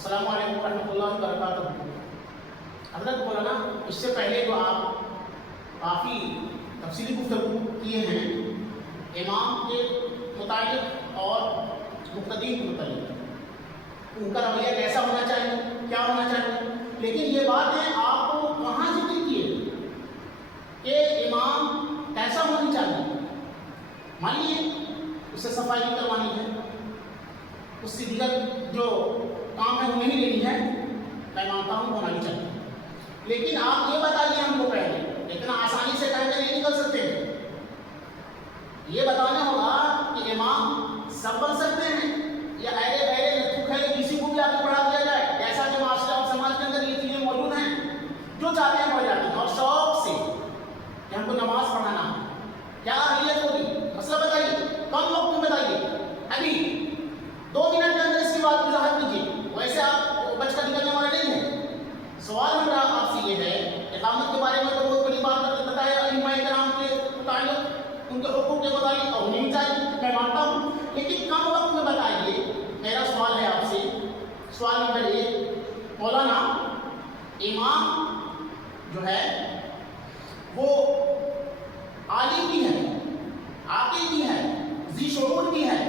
السلام علیکم ورحمۃ اللہ وبرکاتہ۔ حضرت مولانا اس سے پہلے جو آپ کافی تفصیلی گفتگو کیے ہیں امام کے متعلق اور مقتدی کے متعلق، ان کا رویہ کیسا ہونا چاہیے، کیا ہونا چاہیے، لیکن یہ باتیں آپ کو کہاں ذکر کیے کہ امام کیسا ہونی چاہیے؟ مان لیے اس سے صفائی نہیں کروانی ہے، اس سے دیگر جو کام ہے وہ نہیں لینی ہے، میں مانتا ہوں ہونا نہیں چاہیے، لیکن آپ یہ بتائیے ہم کو پہلے، اتنا آسانی سے کہہ کے نہیں نکل سکتے، یہ بتانا ہوگا کہ امام سب بن سکتے ہیں یا ایرے ایرے لطف ہے کسی کو بھی آگے بڑھا دیا جائے، جیسا کہ معاشرہ اور سماج کے اندر یہ چیزیں موجود ہیں، جو چاہتے ہیں پڑھ جاتے ہیں اور شوق سے کہ ہم کو نماز پڑھانا ہے، کیا اہلیت ہوگی، مسئلہ بتائیے، کم وقت میں بتائیے، ابھی 2 منٹ کے اندر اس کی بات وضاحت کیجیے، ویسے آپ بچ کر نکلنے والے نہیں ہیں۔ سوال میرا آپ سے یہ ہے، اقامت کے بارے میں تو بہت بڑی بات بتایا ائمہ کرام کے متعلق، ان کے حقوق کے متعلق اور ہونی چاہیے، میں مانتا ہوں، لیکن کم وقت میں بتائیے۔ میرا سوال ہے آپ سے، سوال نمبر 1، مولانا امام جو ہے وہ عالم بھی ہے، عاقل بھی ہے، ذی شعور بھی ہے،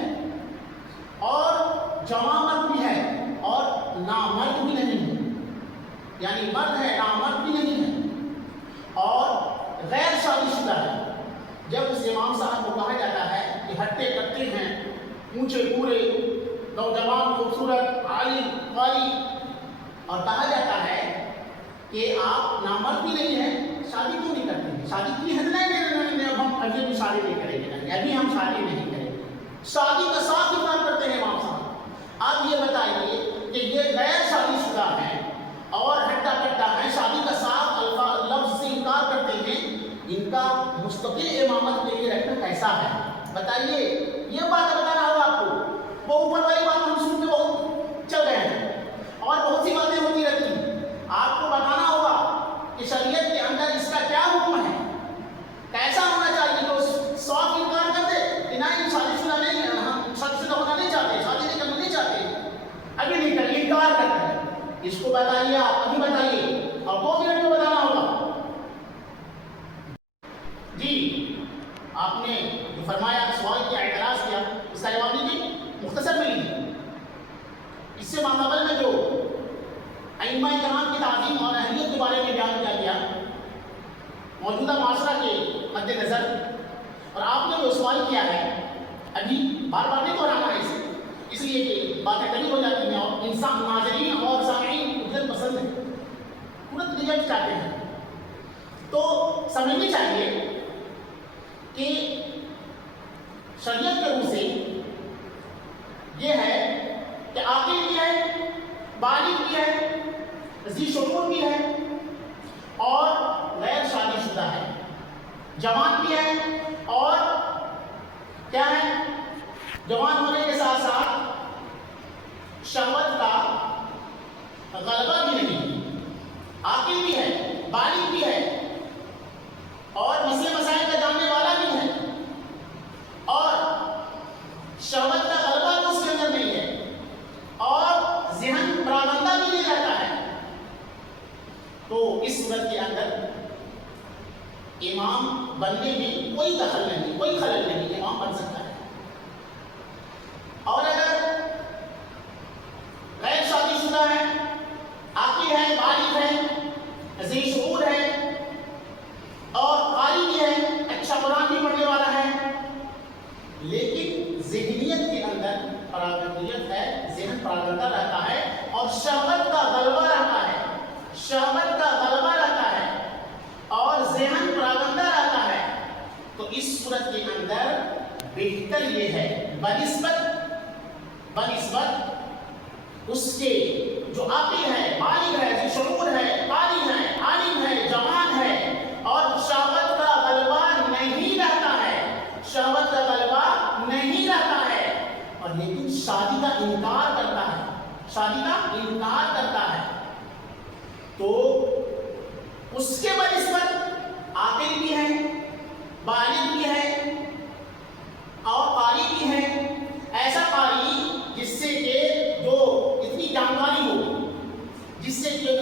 اور جوامرد بھی ہے، اور نامرد بھی نہیں ہے، یعنی مرد ہے نامرد بھی نہیں ہے، اور غیر شادی شدہ ہے۔ جب اس امام صاحب کو کہا جاتا ہے کہ ہٹے کٹے ہیں، اونچے پورے، نوجوان، خوبصورت، عالم، قاری، اور کہا جاتا ہے کہ آپ نامرد بھی نہیں ہیں، شادی کیوں نہیں کرتے ہیں؟ شادی کی ہے نہیں، اب ہم ابھی بھی شادی نہیں کریں گے، ابھی ہم شادی نہیں کریں گے، شادی کا صاف انکار کرتے ہیں امام صاحب۔ آپ یہ بتائیے کہ یہ غیر شادی شدہ ہیں اور ہٹا کٹا ہے، شادی کا صاف لفظ سے انکار کرتے ہیں، ان کا مستقل امامت کے لیے رکھنا کیسا ہے؟ بتائیے، یہ بات بتانا ہوگا آپ کو۔ وہ اوپر والی بات ہم سن کے بہت چل گئے ہیں اور بہت سی باتیں ہوتی رہتی ہیں، آپ کو بتانا ہوگا کہ شریعت کے اندر اس کا کیا حکم ہے، کیسا ہونا چاہیے۔ تو صاف انکار کر دے کہ نہیں شادی شدہ نہیں، ہم شادی شدہ ہونا نہیں چاہتے، شادی نہیں کرنا نہیں چاہتے، ابھی نہیں کریں، انکار کرتے ہیں، اس کو بتائیے، آپ ابھی بتائیے، اور 2 منٹ میں بتانا ہوگا۔ جی آپ نے جو فرمایا، سوال کیا، اعتراض کیا، اس کا جواب دیجیے، مختصر میں لیجیے۔ اس سے ماقبل میں جو ائمہ کرام کی تعظیم اور اہلیت کے بارے میں بیان کیا گیا موجودہ معاشرہ کے مد نظر، اور آپ نے جو سوال کیا ہے، ابھی بار بار نہیں دہرانا ہے اسے، اس لیے کہ باتیں قریب ہو جاتی ہیں اور انسان ناظرین اور سامعین اجرت پسند ہے، ترنت رزلٹ چاہتے ہیں، تو سمجھنی چاہیے کہ شریعت کے روح سے یہ ہے کہ عاقل بھی ہے، بالغ بھی ہے، ذی شعور بھی ہے، اور غیر شادی شدہ ہے، جوان بھی ہے، اور کیا ہے، جوان ہونے کے ساتھ ساتھ شہوت کا غلبہ بھی نہیں، عاقل بھی ہے، بالغ بھی ہے، اور مسئلے مسائل کا جاننے والا بھی ہے، اور شہوت کا غلبہ بھی اس کے اندر نہیں ہے، اور ذہن پراگندہ بھی نہیں رہتا ہے، تو اس صورت کے اندر امام بننے میں کوئی دخل نہیں، کوئی خلل نہیں، امام بن سکتا ہے۔ اور اگر غیر شادی شدہ ہے، عاقل ہے، بالغ ہے، ذی شعور ہے، اور قاری بھی ہے، اچھا قرآن بھی پڑھنے والا ہے، لیکن ذہنیت کے اندر پراگندیت ہے، ذہن پراگندہ رہتا ہے اور شہوت کا غلبہ رہتا ہے، شہوت کا غلبہ رہتا ہے اور ذہن پراگندہ رہتا ہے، تو اس صورت کے اندر بہتر یہ ہے بنسبت اس کے جو عاقل ہے، بالغ ہے، ذی شعور ہے، قاری ہے، عالم ہے، جوان ہے، اور شہوت کا غلبہ نہیں رہتا ہے، شہوت کا غلبہ نہیں رہتا ہے، اور لیکن شادی کا انکار کرتا ہے، شادی کا انکار کرتا ہے، تو اس کے بنسبت عاقل بھی ہے، بالغ بھی ہے، اور قاری بھی ہے، ایسا قاری جس سے کہ جو اتنی جانکاری ہو